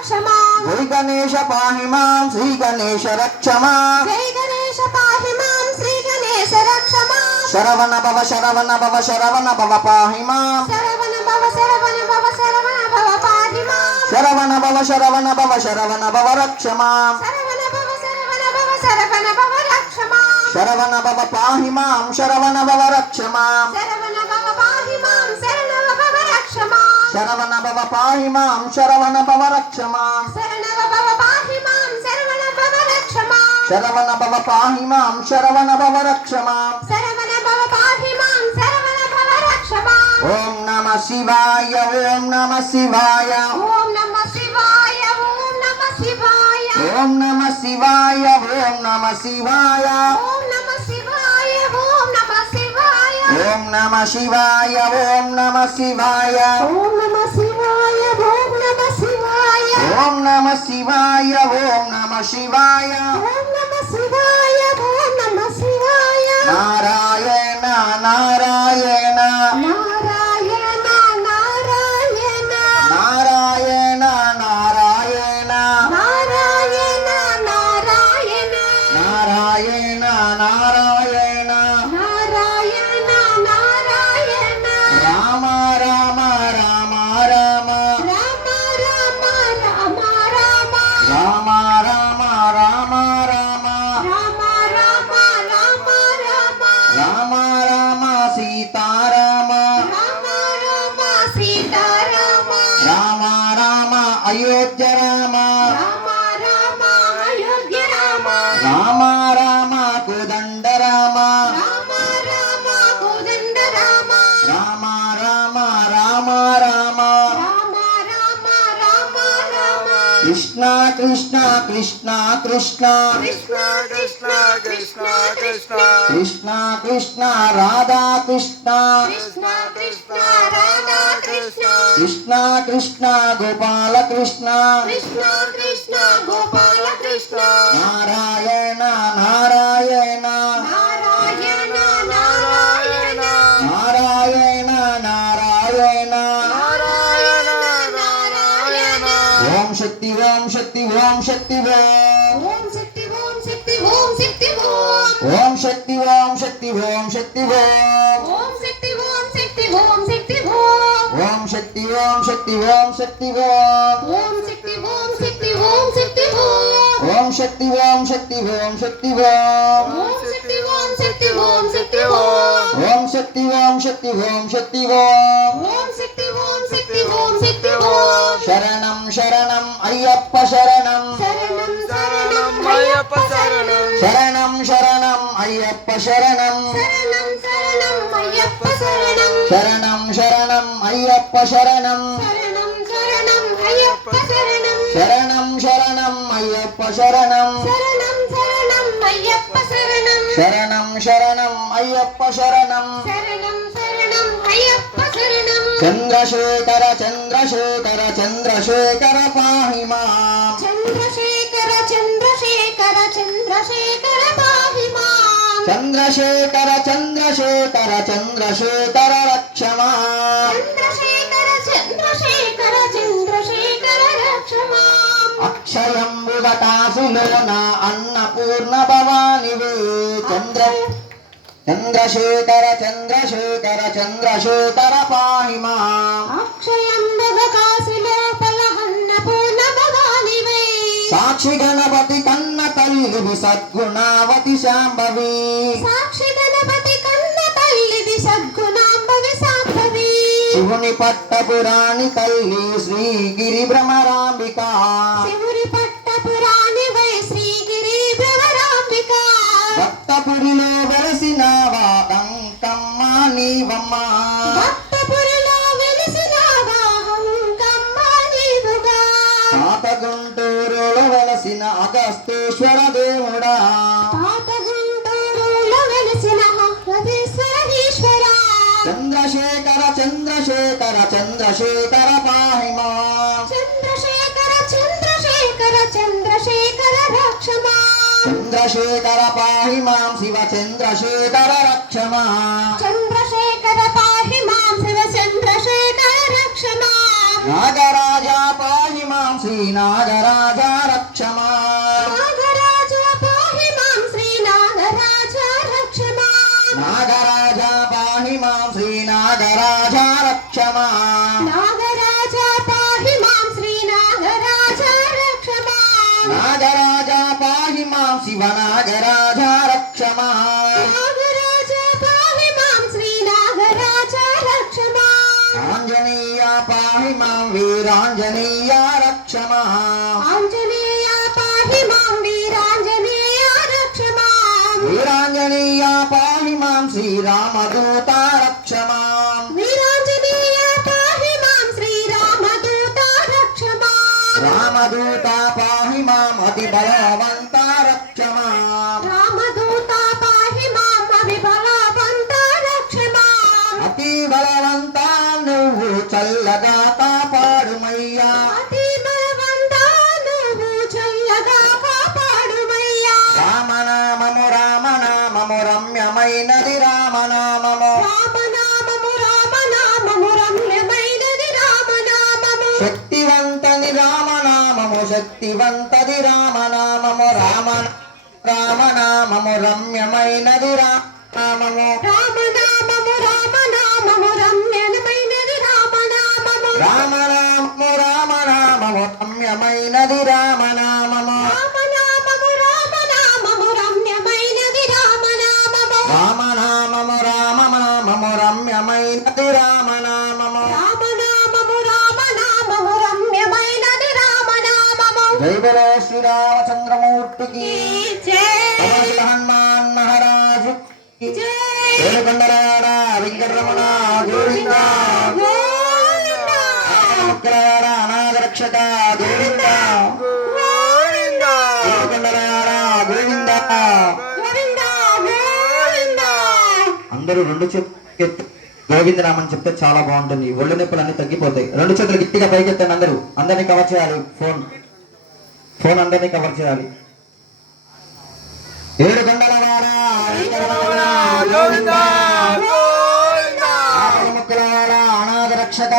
रक्ष मां जय गणेश पाहि मां श्री गणेश रक्ष मां जय गणेश पाहि मां श्री गणेश रक्ष मां शरवण भव शरवण भव शरवण भव पाहि मां शरवण भव शरवण भव शरवण भव पाहि मां शरवण भव शरवण भव शरवण भव रक्ष मां शरवण भव शरवण भव शरवण भव रक्ष मां शरवण भव पाहि मां शरवण भव रक्ष मां शरवण भव पाहि मां शरण भव रक्ष मां शरवण भव पाहि मां शरवण भव रक्ष मां शरण भव पाहि मां शरवण भव रक्ष मां शरवण भव पाहि मां शरवण भव रक्ष मां शरवण भव पाहि मां शरवण भव रक्ष मां ओम नमः शिवाय ओम नमः शिवाय ओम नमः शिवाय ओम नमः शिवाय ओम नमः शिवाय ओम नमः शिवाय ओम नमः शिवाय ओम नमः शिवाय ओम नमः शिवाय ओम नमः शिवाय ओम नमः शिवाय ओम नमः शिवाय ओम नमः शिवाय ओम नमः शिवाय ओम नमः शिवाय ओम नमः शिवाय नारायण नारायण नारायण नारायण नारायण नारायण नारायण नारायण नारायण नारायण नारायण नारायण राम राम राम राम राम राम राम राम राम राम राम राम राम राम राम राम राम राम सीताराम राम राम सीताराम राम राम अयोध्य राम राम राम अयोध्य राम राम राम कोदंड राम राम राम कोदंड राम राम राम राम राम राम राम राम राम कृष्ण कृष्ण कृष्ण कृष्ण कृष्ण कृष्ण कृष्ण कृष्ण कृष्ण कृष्ण राधा कृष्ण कृष्ण कृष्ण राधा कृष्ण कृष्ण कृष्ण गोपाल कृष्ण कृष्ण कृष्ण गोपाल कृष्ण नारायण नारायण नारायण नारायण नारायण नारायण नारायण नारायण ओम शक्ति ओम शक्ति ओम शक्ति ओम ओम शक्ति ओम शक्ति ओम शक्ति ओम ओम शक्ति ओम शक्ति ओम शक्ति ओम ओम शक्ति ओम शक्ति ओम शक्ति ओम ओम शक्ति ओम शक्ति ओम शक्ति ओम ओम शक्ति ओम शक्ति ओम शक्ति ओम ओम शक्ति ओम शक्ति ओम शक्ति ओम ओम शक्ति ओम शक्ति ओम शक्ति ओम ओम शक्ति ओम शक्ति ओम शक्ति ओम ओम शक्ति ओम शक्ति ओम शक्ति ओम शरणं शरणं अय्यप्प शरणं शरणं शरणं अय्यप्प शरणं शरणं शरणं अय्यप्प शरणं शरणं शरणं अय्यप्प शरणं शरणं शरणं अय्यप्प शरणं शरणं शरणं अय्यप्प शरणं शरणं शरणं अय्यप्प शरणं शरणं शरणं अय्यप्प शरणं शरणं शरणं अय्यप्प शरणं शरणं शरणं अय्यप्प शरणं चंद्रशेखर चंद्रशेखर चंद्रशेखर पाहि मां चंद्रशेखर चंद्रशेखर चंद्रशेखर पाहि मां चंद्रशेखर चंद्रशेखर चंद्रशेखर रक्ष मां चंद्रशेखर चंद्रशेखर चंद्रशेखर रक्ष माम् अक्षयंबुवटासुलोन अन्नपूर्ण भवानि वे चंद्रशेखर चंद्रशेखर चंद्रशेखर पाहि मां अक्षयं भगकाशिलोपलहन्न भवानि वै साक्षि गणपति कन्न तल्लि सद्गुणावति शांभवी साक्षि गणपति कन्न तल्लिदि सद्गुणांबవి शांभवी शिवुनि पट्टपुराणि तल्लि श्रीगिरि भ्रमरांबिका శివుని పట్టపురాణి వై శ్రీగిరి భ్రమరాంబిక భక్తపురిలో వెలసినావా కంకమ్మ నీవమ్మ భక్తపురిలో వెలిసినావా హంకమ్మ నీవుగా పాత గుంటూరులో వెలసిన అగస్తేశ్వర దేవుడా పాత గుంటూరులో వెలిసిన హృదీశ్వర చంద్రశేఖర చంద్రశేఖర చంద్రశేఖర పాహి మాం చంద్రశేఖర చంద్రశేఖర చంద్రశేఖర రక్ష మాం చంద్రశేఖర పాహి మాం శివ చంద్రశేఖర రక్ష మాం చంద్రశేఖర పాహి మాం శివ చంద్రశేఖర రక్ష మాం నాగరాజా పాహి మాం శ్రీ నాగరాజ రక్ష మాం నాగరాజ పాహి మాం శ్రీ నాగరాజ రక్ష మాం నాగరాజ పాహి మాం శ్రీ నాగరాజ రక్ష మాం నాగరాజ పాహి మాం శ్రీ నాగరాజ రక్ష మాం నాగరాజ పాహి మాం శివ నాగరాజ రక్ష మాం నాగరాజ పాహి మాం శ్రీ నాగరాజ రక్ష మాం ఆంజనేయ పాహి మాం వీరాంజనేయ రక్ష మాం ఆంజనేయ పాహి మాం వీరాంజనేయ రక్ష మాం వీరాంజనేయ పాహి మాం శ్రీరామదూత రక్ష మాం వీరాంజనేయ పాహి మాం శ్రీరామదూత రక్ష మాం రామదూత పాహి మాం అతి బలవంత రక్ష మాం రామదూత పాహి మాం అవి బలవంత రక్ష మాం అతి బలవంత నువ్వు చల్లగా కాపాడుమయ్యా అతి బలవంత నువ్వు చల్లగా కాపాడుమయ్యా రామనామము రామనామము రమ్యమైనది రామనామము రామనామము రమ్యమైనది రామనామము శక్తివంతని రామనామము శక్తివంతది రామనామము రామనామము రమ్యమైనది రామనామము రామనామము రమ్యమైనది రామనామము రామనామము రమ్యమైనది రామనామము రామనామము రమ్యమైనది రామనామము రామనామము రమ్యమైనది రామనామము రామనామము రమ్యమైనది రామనామము జై బలో శ్రీరామచంద్రమూర్తికి జై పవన్ హనుమాన్ మహారాజు జై ఏడుకొండలాడ వెంకటరమణ గోవింద గోవింద ముక్కలాడ అనాథ రక్షక గోవింద ఏడుకొండలాడ గోవింద గోవింద గోవింద అందరూ రెండు చేతులు గోవింద నామని చెప్తే చాలా బాగుంటుంది. ఒళ్ళు నొప్పులు అన్ని తగ్గిపోతాయి. రెండు చేతులు గట్టిగా పైకెత్తండి. అందరినీ కవర్ చేయాలి. ఫోన్ అందరినీ కవర్ చేయాలి. ఏడుకొండలవాడ ముక్కలవాడ అనాథ రక్షక